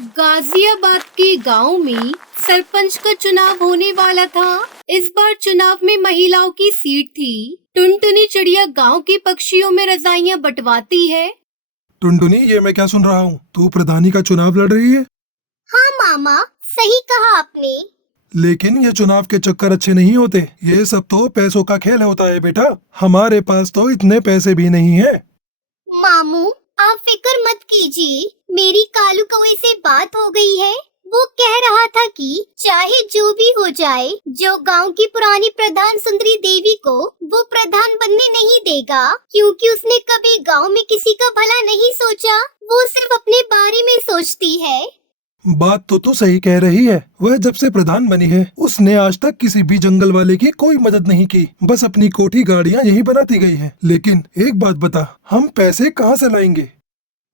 गाजियाबाद के गांव में सरपंच का चुनाव होने वाला था। इस बार चुनाव में महिलाओं की सीट थी। टुनटुनी चिड़िया गांव के पक्षियों में रजाइयां बंटवाती है। टुनटुनी, ये मैं क्या सुन रहा हूँ? तू प्रधानी का चुनाव लड़ रही है? हाँ मामा, सही कहा आपने। लेकिन ये चुनाव के चक्कर अच्छे नहीं होते। ये सब तो पैसों का खेल होता है बेटा। हमारे पास तो इतने पैसे भी नहीं है। मामू, आप फिक्र मत कीजिए। मेरी कालू कौवे से बात हो गई है। वो कह रहा था कि चाहे जो भी हो जाए, जो गांव की पुरानी प्रधान सुंदरी देवी को वो प्रधान बनने नहीं देगा, क्योंकि उसने कभी गांव में किसी का भला नहीं सोचा। वो सिर्फ अपने बारे में सोचती है। बात तो तू सही कह रही है। वह जब से प्रधान बनी है, उसने आज तक किसी भी जंगल वाले की कोई मदद नहीं की। बस अपनी कोठी गाड़ियाँ यही बनाती गई है। लेकिन एक बात बता, हम पैसे कहाँ से लाएंगे?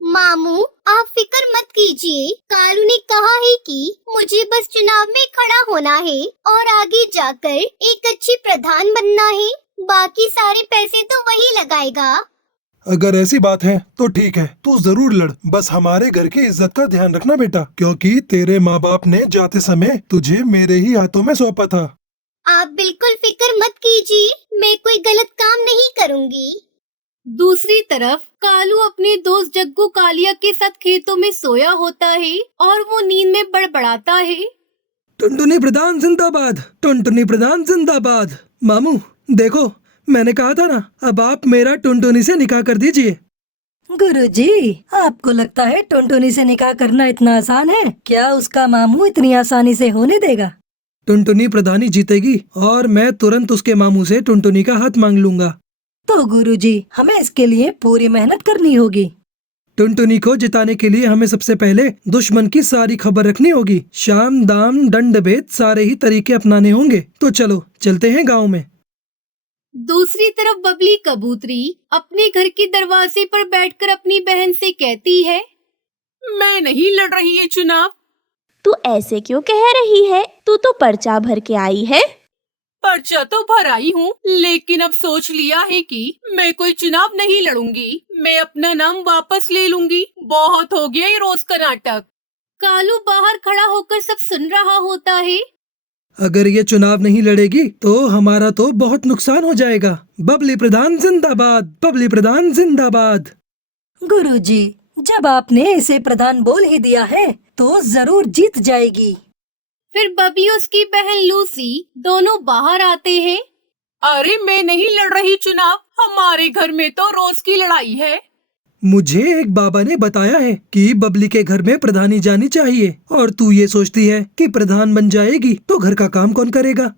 मामू, आप फिक्र मत कीजिए। कालू ने कहा है कि मुझे बस चुनाव में खड़ा होना है और आगे जाकर एक अच्छी प्रधान बनना है। बाकी सारे पैसे तो वही लगाएगा। अगर ऐसी बात है तो ठीक है, तू जरूर लड़। बस हमारे घर की इज्जत का ध्यान रखना बेटा, क्योंकि तेरे माँ बाप ने जाते समय तुझे मेरे ही हाथों में सौंपा था। आप बिल्कुल फिक्र मत कीजिए, मैं कोई गलत काम नहीं करूँगी। दूसरी तरफ कालू अपने दोस्त जग्गू कालिया के साथ खेतों में सोया होता है और वो नींद में बड़बड़ाता है। टुनटुनी प्रधान जिंदाबाद, टुनटुनी प्रधान जिंदाबाद। मामू देखो, मैंने कहा था ना, अब आप मेरा टुनटुनी से निकाह कर दीजिए। गुरुजी, आपको लगता है टुनटुनी से निकाह करना इतना आसान है? क्या उसका मामू इतनी आसानी से होने देगा? टुनटुनी प्रधानी जीतेगी और मैं तुरंत उसके मामू से टुनटुनी का हाथ मांग लूंगा। तो गुरुजी, हमें इसके लिए पूरी मेहनत करनी होगी। टुनटुनी को जिताने के लिए हमें सबसे पहले दुश्मन की सारी खबर रखनी होगी। शाम दाम दंड भेद सारे ही तरीके अपनाने होंगे। तो चलो चलते हैं गाँव में। दूसरी तरफ बबली कबूतरी अपने घर के दरवाजे पर बैठकर अपनी बहन से कहती है, मैं नहीं लड़ रही है चुनाव। तू ऐसे क्यों कह रही है? तू तो पर्चा भर के आई है। पर्चा तो भर आई हूँ, लेकिन अब सोच लिया है कि मैं कोई चुनाव नहीं लड़ूंगी। मैं अपना नाम वापस ले लूंगी। बहुत हो गया ये रोज का नाटक। कालू बाहर खड़ा होकर सब सुन रहा होता है। अगर ये चुनाव नहीं लड़ेगी तो हमारा तो बहुत नुकसान हो जाएगा। बबली प्रधान जिंदाबाद, बबली प्रधान जिंदाबाद। गुरुजी, जब आपने इसे प्रधान बोल ही दिया है तो जरूर जीत जाएगी। फिर बबली और उसकी बहन लूसी दोनों बाहर आते हैं। अरे मैं नहीं लड़ रही चुनाव, हमारे घर में तो रोज की लड़ाई है। मुझे एक बाबा ने बताया है कि बबली के घर में प्रधानी जानी चाहिए, और तू ये सोचती है कि प्रधान बन जाएगी तो घर का काम कौन करेगा?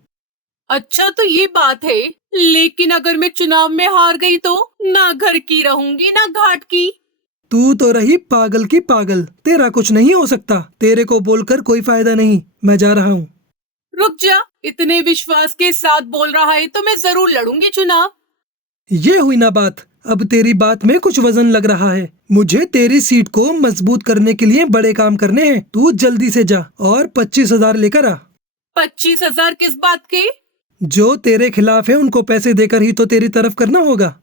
अच्छा तो ये बात है, लेकिन अगर मैं चुनाव में हार गई तो ना घर की रहूंगी ना घाट की। तू तो रही पागल की पागल। तेरा कुछ नहीं हो सकता। तेरे को बोलकर कोई फायदा नहीं। मैं जा रहा हूँ। रुक जा, इतने विश्वास के साथ बोल रहा है तो मैं जरूर लड़ूंगी चुनाव। ये हुई ना बात। अब तेरी बात में कुछ वजन लग रहा है। मुझे तेरी सीट को मजबूत करने के लिए बड़े काम करने हैं। तू जल्दी से जा और 25,000 लेकर आ। 25,000 किस बात के? जो तेरे खिलाफ है उनको पैसे देकर ही तो तेरी तरफ करना होगा।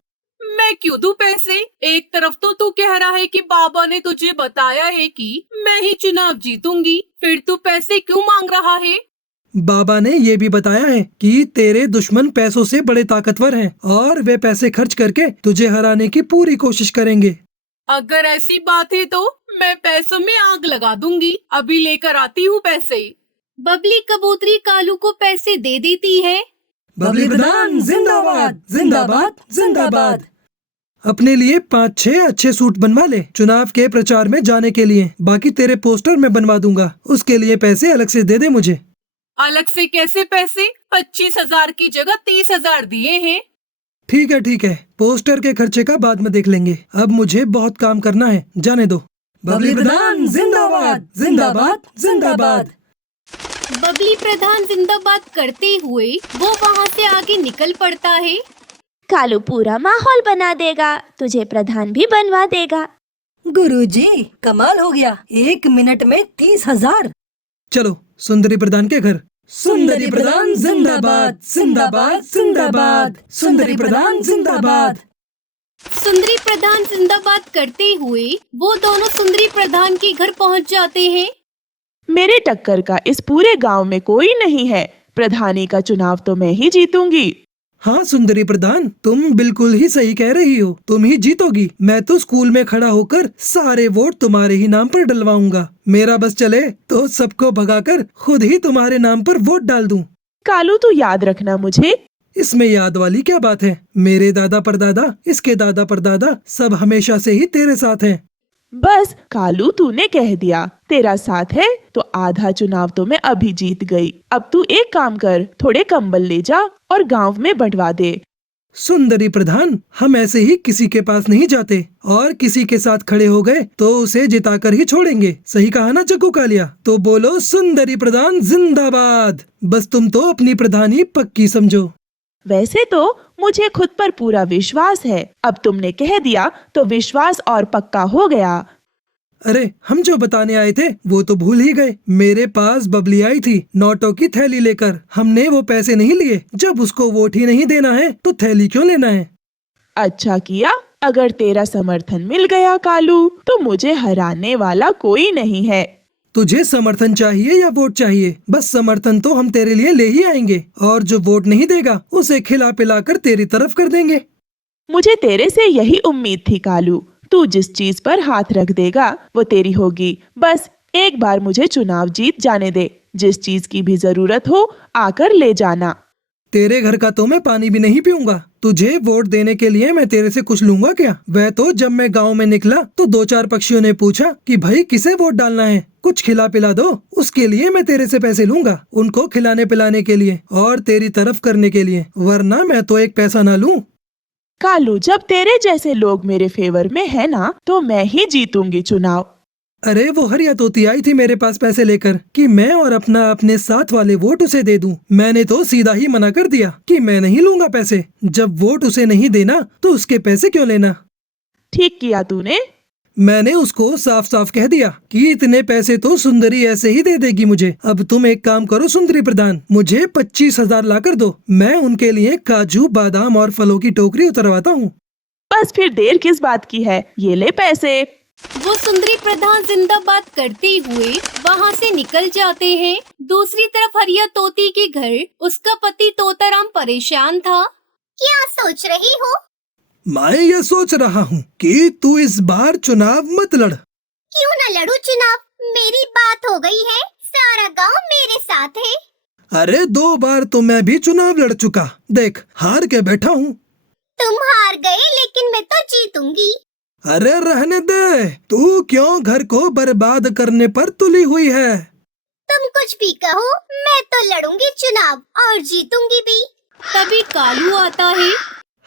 मैं क्यों दूं पैसे? एक तरफ तो तू कह रहा है कि बाबा ने तुझे बताया है कि मैं ही चुनाव जीतूंगी, फिर तू पैसे क्यों मांग रहा है? बाबा ने ये भी बताया है कि तेरे दुश्मन पैसों से बड़े ताकतवर हैं और वे पैसे खर्च करके तुझे हराने की पूरी कोशिश करेंगे। अगर ऐसी बात है तो मैं पैसों में आग लगा दूंगी। अभी लेकर आती हूँ पैसे। बबली कबूतरी कालू को पैसे दे देती है। बबली प्रधान जिंदाबाद, जिंदाबाद, जिंदाबाद। अपने लिए 5-6 अच्छे सूट बनवा ले चुनाव के प्रचार में जाने के लिए। बाकी तेरे पोस्टर मैं बनवा दूंगा, उसके लिए पैसे अलग से दे दे मुझे। अलग से कैसे पैसे? 25,000 की जगह 30,000 दिए हैं। ठीक है ठीक है, पोस्टर के खर्चे का बाद में देख लेंगे। अब मुझे बहुत काम करना है, जाने दो। बबली प्रधान जिंदाबाद, जिंदाबाद, जिंदाबाद। बबली प्रधान जिंदाबाद करते हुए वो वहाँ से आगे निकल पड़ता है। कालू पूरा माहौल बना देगा, तुझे प्रधान भी बनवा देगा। गुरुजी, कमाल हो गया। 1 मिनट में 30,000। चलो सुंदरी प्रधान के घर। सुंदरी प्रधान जिंदाबाद, जिंदाबाद, जिंदाबाद। सुंदरी प्रधान जिंदाबाद। सुंदरी प्रधान जिंदाबाद करते हुए वो दोनों सुंदरी प्रधान के घर पहुंच जाते हैं। मेरे टक्कर का इस पूरे गांव में कोई नहीं है। प्रधानी का चुनाव तो मैं ही जीतूंगी। हाँ सुंदरी प्रधान, तुम बिल्कुल ही सही कह रही हो, तुम ही जीतोगी। मैं तो स्कूल में खड़ा होकर सारे वोट तुम्हारे ही नाम पर डलवाऊंगा। मेरा बस चले तो सबको भगाकर खुद ही तुम्हारे नाम पर वोट डाल दूं। कालू, तू याद रखना मुझे। इसमें याद वाली क्या बात है? मेरे दादा परदादा, इसके दादा परदादा सब हमेशा से ही तेरे साथ हैं। बस कालू, तूने कह दिया तेरा साथ है तो आधा चुनाव तो मैं अभी जीत गई। अब तू एक काम कर, थोड़े कंबल ले जा और गांव में बंटवा दे। सुंदरी प्रधान, हम ऐसे ही किसी के पास नहीं जाते, और किसी के साथ खड़े हो गए तो उसे जिताकर ही छोड़ेंगे। सही कहा ना जग्गू कालिया? तो बोलो सुंदरी प्रधान जिंदाबाद। बस तुम तो अपनी प्रधानी पक्की समझो। वैसे तो मुझे खुद पर पूरा विश्वास है। अब तुमने कह दिया तो विश्वास और पक्का हो गया। अरे हम जो बताने आए थे वो तो भूल ही गए। मेरे पास बबली आई थी नोटों की थैली लेकर। हमने वो पैसे नहीं लिए। जब उसको वोट ही नहीं देना है तो थैली क्यों लेना है? अच्छा किया। अगर तेरा समर्थन मिल गया कालू, तो मुझे हराने वाला कोई नहीं है। तुझे समर्थन चाहिए या वोट चाहिए? बस समर्थन तो हम तेरे लिए ले ही आएंगे, और जो वोट नहीं देगा उसे खिला पिला कर तेरी तरफ कर देंगे। मुझे तेरे से यही उम्मीद थी कालू। तू जिस चीज पर हाथ रख देगा वो तेरी होगी। बस एक बार मुझे चुनाव जीत जाने दे। जिस चीज की भी जरूरत हो आकर ले जाना। तेरे घर का तो मैं पानी भी नहीं पीऊंगा। तुझे वोट देने के लिए मैं तेरे से कुछ लूंगा क्या? वह तो जब मैं गांव में निकला तो 2-4 पक्षियों ने पूछा कि भाई किसे वोट डालना है, कुछ खिला पिला दो। उसके लिए मैं तेरे से पैसे लूंगा, उनको खिलाने पिलाने के लिए और तेरी तरफ करने के लिए, वरना मैं तो एक पैसा ना लूं। कालू, जब तेरे जैसे लोग मेरे फेवर में है ना, तो मैं ही जीतूंगी चुनाव। अरे वो हरिया तोती आई थी मेरे पास पैसे लेकर कि मैं और अपने साथ वाले वोट उसे दे दूं। मैंने तो सीधा ही मना कर दिया कि मैं नहीं लूंगा पैसे। जब वोट उसे नहीं देना तो उसके पैसे क्यों लेना? ठीक किया तूने। मैंने उसको साफ साफ कह दिया कि इतने पैसे तो सुंदरी ऐसे ही दे देगी मुझे। अब तुम एक काम करो सुंदरी प्रधान, मुझे 25,000 ला कर दो। मैं उनके लिए काजू बादाम और फलों की टोकरी उतरवाता हूँ। बस फिर देर किस बात की है, ये ले पैसे। वो सुंदरी प्रधान जिंदाबाद करते हुए वहाँ से निकल जाते हैं। दूसरी तरफ हरिया तोती के घर उसका पति तोताराम परेशान था। क्या सोच रही हो? मैं ये सोच रहा हूँ कि तू इस बार चुनाव मत लड़। क्यों न लड़ू चुनाव? मेरी बात हो गई है, सारा गांव मेरे साथ है। अरे 2 बार तो मैं भी चुनाव लड़ चुका, देख हार के बैठा हूँ। तुम हार गए लेकिन मैं तो जीतूंगी। अरे रहने दे, तू क्यों घर को बर्बाद करने पर तुली हुई है? तुम कुछ भी कहो, मैं तो लड़ूंगी चुनाव और जीतूंगी भी। तभी कालू आता है।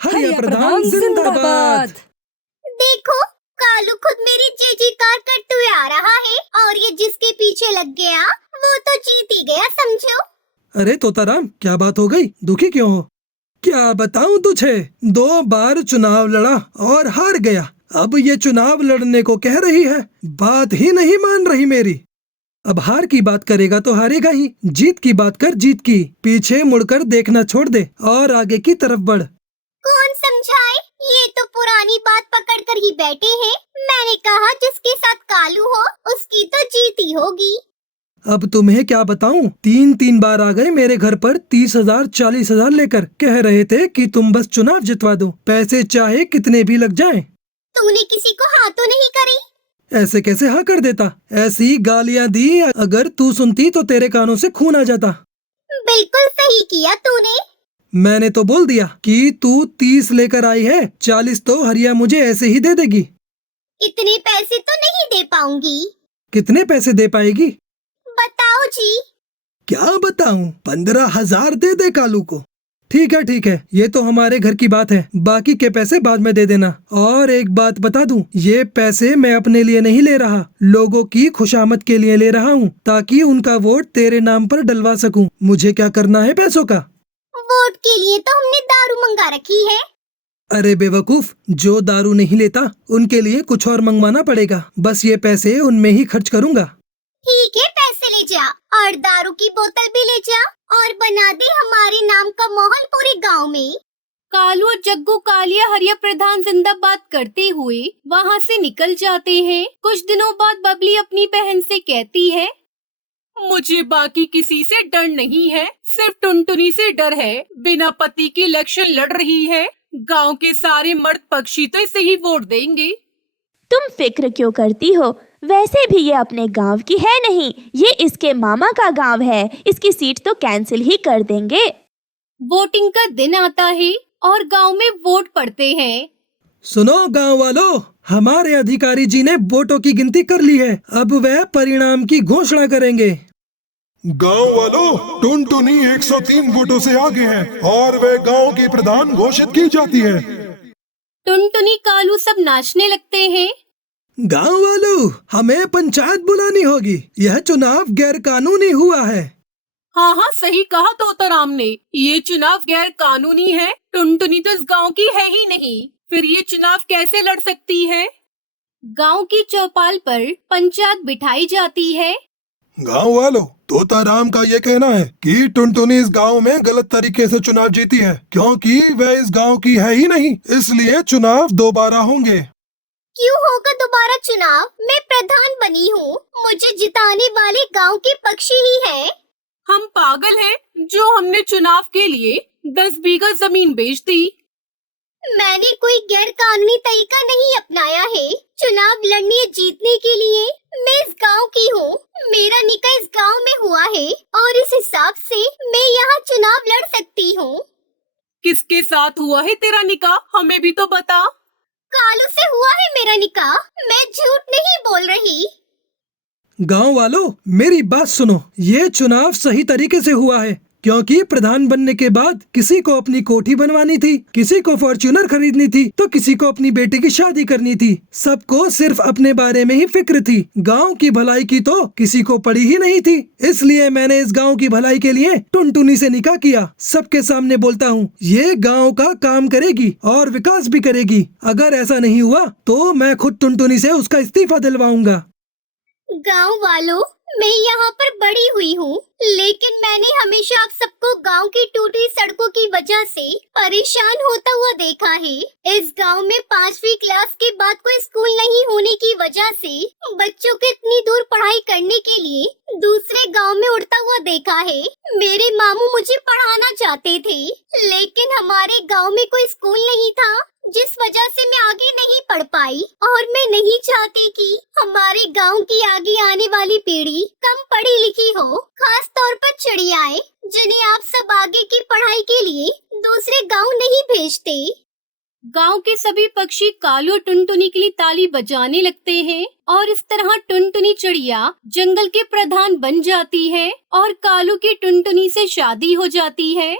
हरिया प्रधान जिंदाबाद। देखो, कालू खुद मेरी जय जयकार करते हुए आ रहा है, और ये जिसके पीछे लग गया वो तो जीत ही गया समझो। अरे तोताराम, क्या बात हो गई? दुखी क्यों हो? क्या बताऊं तुझे, 2 बार चुनाव लड़ा और हार गया। अब ये चुनाव लड़ने को कह रही है, बात ही नहीं मान रही मेरी। अब हार की बात करेगा तो हारेगा ही। जीत की बात कर, जीत की। पीछे मुड़कर देखना छोड़ दे और आगे की तरफ बढ़। कौन समझाए? ये तो पुरानी बात पकड़ कर ही बैठे हैं। मैंने कहा जिसके साथ कालू हो उसकी तो जीत ही होगी। अब तुम्हें क्या बताऊं, 3 बार आ गए मेरे घर पर 30,000 40,000 लेकर। कह रहे थे कि तुम बस चुनाव जितवा दो, पैसे चाहे कितने भी लग जाएं। तूने किसी को हाँ तो नहीं करी? ऐसे कैसे हाँ कर देता? ऐसी गालियां दी, अगर तू सुनती तो तेरे कानों से खून आ जाता। बिल्कुल सही किया तूने। मैंने तो बोल दिया कि तू 30 लेकर आई है, 40 तो हरिया मुझे ऐसे ही दे देगी। इतने पैसे तो नहीं दे पाऊंगी। कितने पैसे दे पाएगी? बताओ जी। क्या बताऊं, 15,000 दे दे कालू को। ठीक है, ये तो हमारे घर की बात है। बाकी के पैसे बाद में दे देना। और एक बात बता दूं, ये पैसे मैं अपने लिए नहीं ले रहा, लोगों की खुशामद के लिए ले रहा हूँ, ताकि उनका वोट तेरे नाम पर डलवा सकूं। मुझे क्या करना है पैसों का? वोट के लिए तो हमने दारू मंगा रखी है। अरे बेवकूफ, जो दारू नहीं लेता उनके लिए कुछ और मंगवाना पड़ेगा। बस ये पैसे उनमें ही खर्च करूंगा। ठीक है, पैसे ले जा और दारू की बोतल भी ले जा, और बना दे हमारे नाम का माहौल पूरे गांव में। कालू और जग्गू कालिया हरिया प्रधान जिंदाबाद करते हुए वहाँ से निकल जाते हैं। कुछ दिनों बाद बबली अपनी बहन से कहती है, मुझे बाकी किसी से डर नहीं है, सिर्फ टुनटुनी से डर है। बिना पति की इलेक्शन लड़ रही है। गांव के सारे मर्द पक्षी तो इसे ही वोट देंगे। तुम फिक्र क्यों करती हो? वैसे भी ये अपने गांव की है नहीं, ये इसके मामा का गांव है। इसकी सीट तो कैंसिल ही कर देंगे। वोटिंग का दिन आता है और गांव में वोट पड़ते हैं। सुनो गांव वालों, हमारे अधिकारी जी ने वोटों की गिनती कर ली है। अब वह परिणाम की घोषणा करेंगे। गांव वालों, टुनटुनी 103 वोटों से आगे है और वह गांव की प्रधान घोषित की जाती है। टुनटुनी कालू सब नाचने लगते हैं। गांव वालों, हमें पंचायत बुलानी होगी। यह चुनाव गैर कानूनी हुआ है। हाँ हाँ, सही कहा तोताराम ने। ये चुनाव गैर कानूनी है। टुनटुनी तो इस गांव की है ही नहीं, फिर ये चुनाव कैसे लड़ सकती है? गांव की चौपाल पर पंचायत बिठाई जाती है। गांव वालों, तोताराम का ये कहना है कि टुनटुनी इस गांव में गलत तरीके से चुनाव जीती है, क्योंकि वह इस गांव की है ही नहीं, इसलिए चुनाव दोबारा होंगे। क्यों होगा दोबारा चुनाव? मैं प्रधान बनी हूँ, मुझे जिताने वाले गांव के पक्षी ही हैं। हम पागल हैं जो हमने चुनाव के लिए 10 बीघा जमीन बेच दी। मैंने कोई गैर कानूनी तरीका नहीं अपनाया है। चुनाव लड़ने जीतने के लिए मैं इस गांव की हूँ। मेरा निकाह इस गांव में हुआ है और इस हिसाब से मैं यहाँ चुनाव लड़ सकती हूँ। किसके साथ हुआ है तेरा निकाह? हमें भी तो बता। कालू से हुआ है मेरा निकाह, मैं झूठ नहीं बोल रही। गांव वालों, मेरी बात सुनो। ये चुनाव सही तरीके से हुआ है, क्योंकि प्रधान बनने के बाद किसी को अपनी कोठी बनवानी थी, किसी को फॉर्च्यूनर खरीदनी थी, तो किसी को अपनी बेटी की शादी करनी थी। सबको सिर्फ अपने बारे में ही फिक्र थी। गांव की भलाई की तो किसी को पड़ी ही नहीं थी। इसलिए मैंने इस गांव की भलाई के लिए टुनटुनी से निकाह किया। सबके सामने बोलता हूँ, ये गांव का काम करेगी और विकास भी करेगी। अगर ऐसा नहीं हुआ तो मैं खुद टुनटुनी से उसका इस्तीफा दिलवाऊंगा। गांव वालों, मैं यहाँ पर बड़ी हुई हूँ, लेकिन मैंने हमेशा आप सबको गांव की टूटी सड़कों की वजह से परेशान होता हुआ देखा है। इस गांव में 5वीं क्लास के बाद कोई स्कूल नहीं होने की वजह से बच्चों को इतनी दूर पढ़ाई करने के लिए दूसरे गांव में उड़ता हुआ देखा है। मेरे मामू मुझे पढ़ाना चाहते थे, लेकिन हमारे गांव में कोई स्कूल नहीं था, जिस वजह से मैं आगे नहीं पढ़ पाई। और मैं नहीं चाहती कि हमारे गांव की आगे आने वाली पीढ़ी कम पढ़ी लिखी हो, खास तौर पर चिड़ियाएं, जिन्हें आप सब आगे की पढ़ाई के लिए दूसरे गांव नहीं भेजते। गांव के सभी पक्षी कालू और टुनटुनी के लिए ताली बजाने लगते हैं और इस तरह टुनटुनी चिड़िया जंगल के प्रधान बन जाती है और कालू की टुनटुनी से शादी हो जाती है।